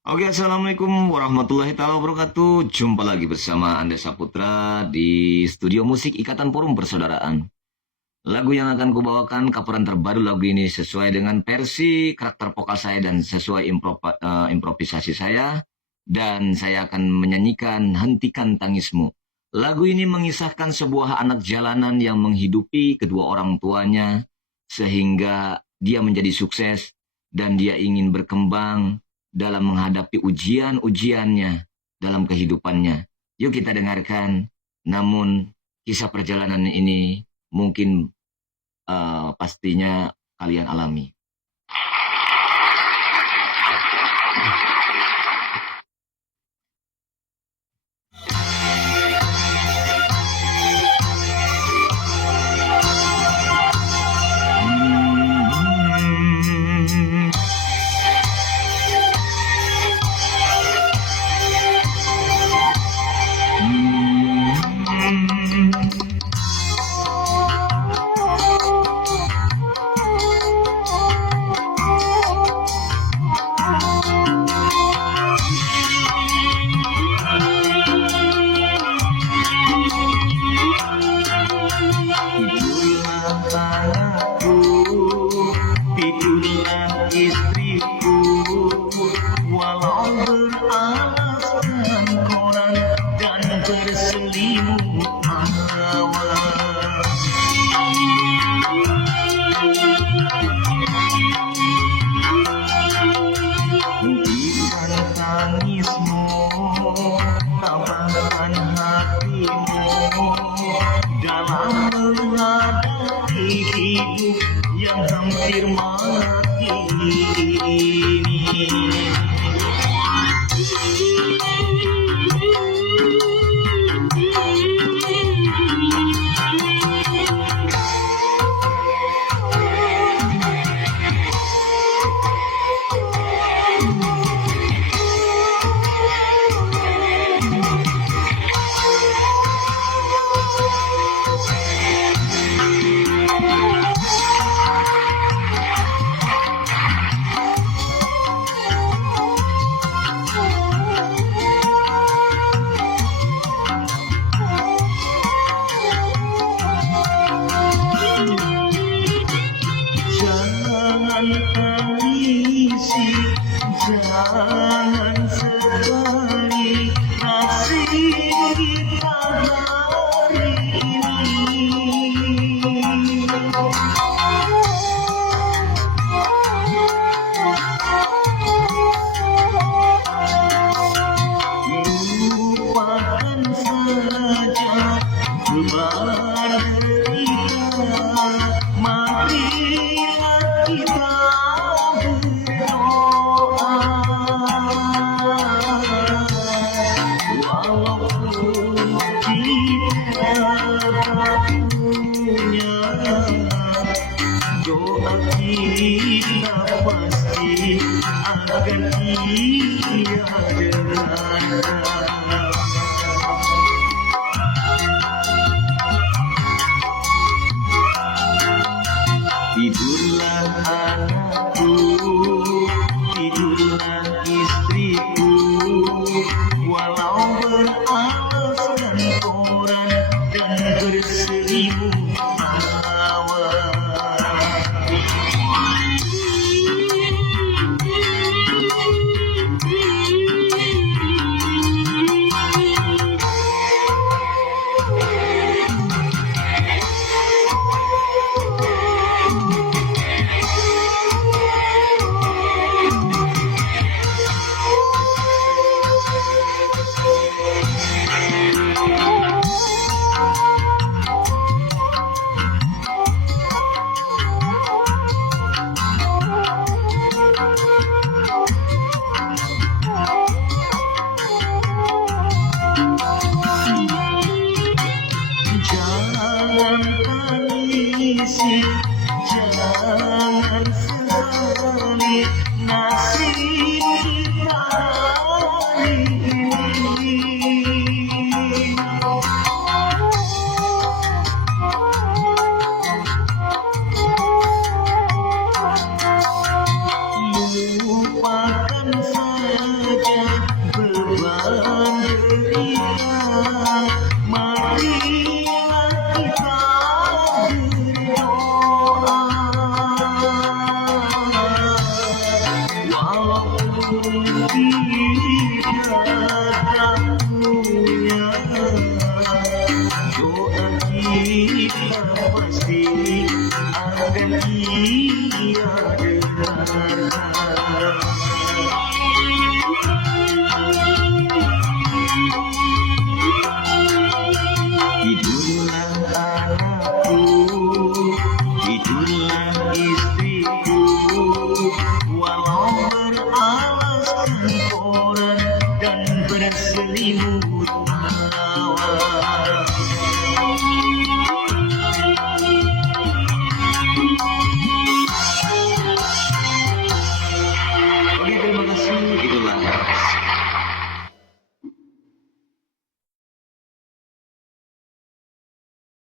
Oke, Assalamualaikum warahmatullahi taala wabarakatuh. Jumpa lagi bersama Anda Saputra di Studio Musik Ikatan Forum Persaudaraan. Lagu yang akan kubawakan coveran terbaru lagu ini sesuai dengan versi karakter vokal saya dan sesuai improvisasi saya. Dan saya akan menyanyikan Hentikan Tangismu. Lagu ini mengisahkan sebuah anak jalanan yang menghidupi kedua orang tuanya sehingga dia menjadi sukses dan dia ingin berkembang dalam menghadapi ujian-ujiannya dalam kehidupannya. Yuk kita dengarkan. Namun kisah perjalanan ini mungkin pastinya kalian alami. Tidurlah istriku, walau beralaskan koran dan berselimut hawa. Hentikan tangismu, tabahkan hatimu dalam menghadapi hidup yang hampir mati ini. Jangan tangisi, jangan sedari nasib kita hari ini. Lupakan saja beban derita, marilah kita berdoa. Walaupun kita tak punya, doa kita pasti akan tiada.